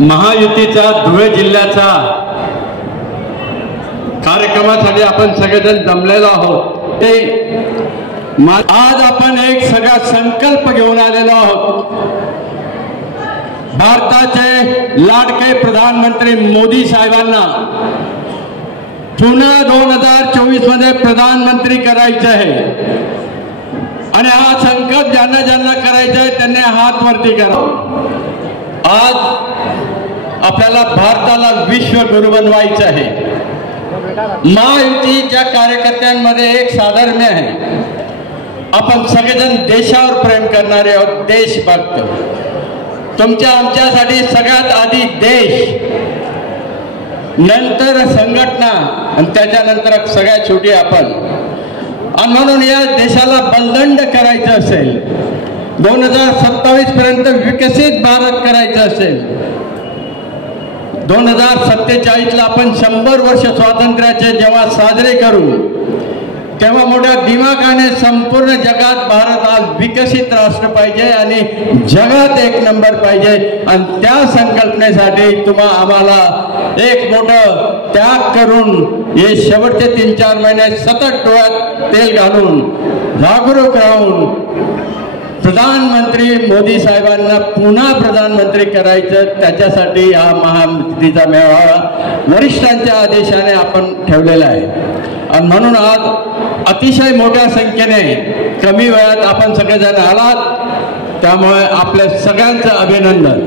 महायुतीचा धुळे जिल्ह्याचा कार्यक्रमासाठी आपण सगळेजण जमलेलो आहोत। आज आपण एक सगळा संकल्प घेऊन आलेलो आहोत। भारताचे लाडके प्रधानमंत्री मोदी साहेबांना पुन्हा 2024 मध्ये प्रधानमंत्री करायचे आहे आणि हा संकल्प ज्यांना ज्यांना करायचा आहे त्यांनी हात वरती करावा। आज आपल्याला भारताला विश्वगुरु बनवायचं आहे। महायुतीच्या कार्यकर्त्यांमध्ये एक साधर्म्य आहे, आपण सगळेजण देशावर प्रेम करणारे आहोत, देशभक्त। तुमच्या आमच्यासाठी सगळ्यात आधी देश, नंतर संघटना आणि त्याच्यानंतर सगळ्यात शेवटी आपण। आणि म्हणून या देशाला बलदंड करायचं असेल, 2027 पर्यंत विकसित भारत करायचं असेल, 2047 ला आपण 100 वर्ष स्वातंत्र्याचे जेव्हा साजरे करू तेव्हा मोठ्या दिमागाने संपूर्ण जगात भारत आज विकसित राष्ट्र पाहिजे आणि जगात एक नंबर पाहिजे। आणि त्या संकल्पनेसाठी आम्हाला एक मोठं त्याग करून हे शेवटचे 3-4 महिने सतत डोळ्यात तेल घालून जागरूक राहून प्रधानमंत्री मोदी साहेबांना पुन्हा प्रधानमंत्री करायचं, त्याच्यासाठी हा महायुतीचा मेळावा वरिष्ठांच्या आदेशाने आपण ठेवलेला आहे। आणि म्हणून आज अतिशय मोठ्या संख्येने कमी वेळात आपण सगळेजण आलात, त्यामुळे आपल्या सगळ्यांचं अभिनंदन।